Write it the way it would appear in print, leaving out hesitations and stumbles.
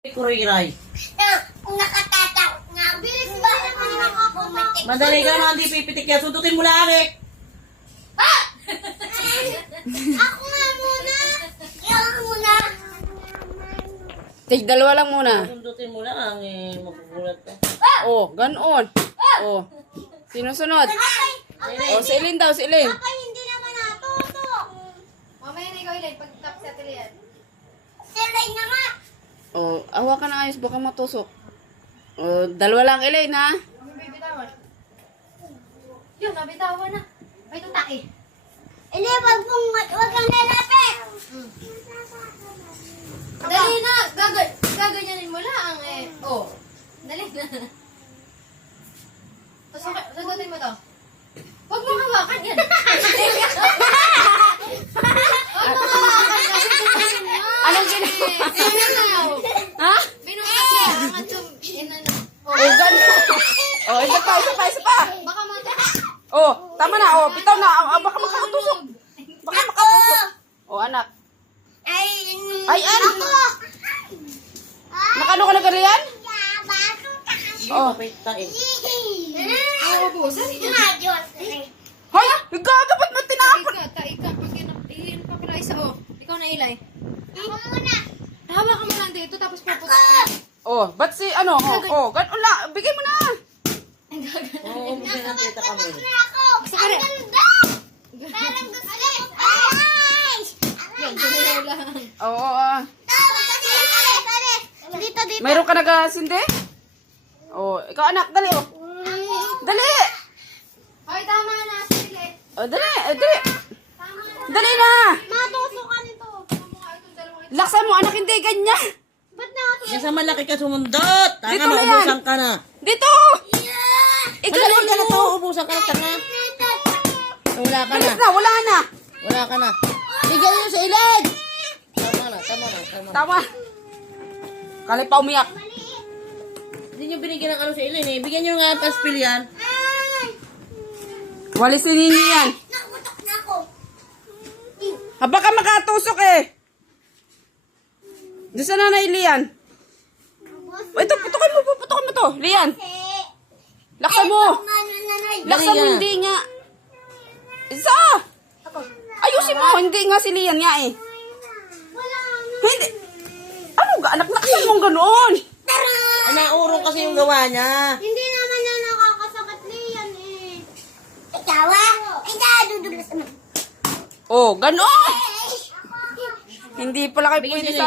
Kuriray. Nakatatakot nga. Bilis ba? Madali ka naman, di pipitik yan. Sundutin mo lang eh. Ako nga muna. Kailangan muna. Tig, dalawa lang muna. Sundutin mo lang eh. Magugulat ka. Oh, ganon. Oh. Sinusunod. Oh, si Ilin daw, si Ilin. Kapag hindi naman natutok. Mamaya na ikaw ilan, pag-tap sa tilian. Silay na nga. Oh, hawakan na ayos, baka matusok. Oh, dalawa lang Ilin, ha? Kami bibitawan. Yun, nabitawan na. Ay, tutaki. Hindi, wag kang lalapit. Dali na! Gaganyanin mo lang eh. Oh. Dali na. Tapos, sagutin mo to. Huwag mong hawakan yan. Huwag mong hawakan kasi tumasin mo. Anong ginawa? Ha? Binukas yan. Ang atum. Oh, ganon. Oh, isa pa. Baka mata. Oh, tama na. Oh, bitaw na. Baka makatusok. Baka makatusok. Oh, anak. Ay, Ako! Nakano ka na galian? Oh. Papitain. Ubusan. Hoy! Nagkagapat mo tinapon! Taika. Pag-iin pa pala isa. Oh, ikaw na ilay. Ako muna. Hawa ka mo lang dito tapos puputok. Oh, ba't si ano? Oh, ganon lang. Bigay mo na. Oo, bigyan ang tita ka mo. Ako. Ang ganda. Parang gusto ko. Ay! Yan, tumayaw lang. Oo. Dito, dito. Mayroon ka nagasindi? Oh, ikaw anak, dali oh. Dali! Hoy, tama na. Sige. Oh, dali. Tama na. Dali na! Matusukan ito. Tama mo nga itong dalawang ito. Laksan mo anak, hindi ganyan. Ba't natin? Yan sa malaki ka sumundot. Tanga, Dito na yan. maubusan ka na. Dito! Ikaw Madali ka na to, ubusan ka na, tanga. Wala ka na. Wala na. Wala ka na. Bigyan nyo sa ilag. Tama. Tama. Kali pa umiyak. Hindi nyo binigyan ng ano sa ilan eh. Bigyan nyo nga ang paspil yan. Walisin ninyo yan. Nakutok na ako. Baka makatusok eh. Doon sa nanay Lian. Ito, putukan mo to. Lian, laksan mo. Laksan mo, hindi nga. Isa! Ayusin mo, hindi nga si Lian nga eh. Wala na. Hindi. Ano ga, anak, laksan mo ganoon. Ay, naurong kasi yung gawa niya. Hindi naman na nakakasakit liyan eh. Ikaw ah? Ikaw, dudulas naman. Oh, ganoon. Hindi pala kayo pwede sa...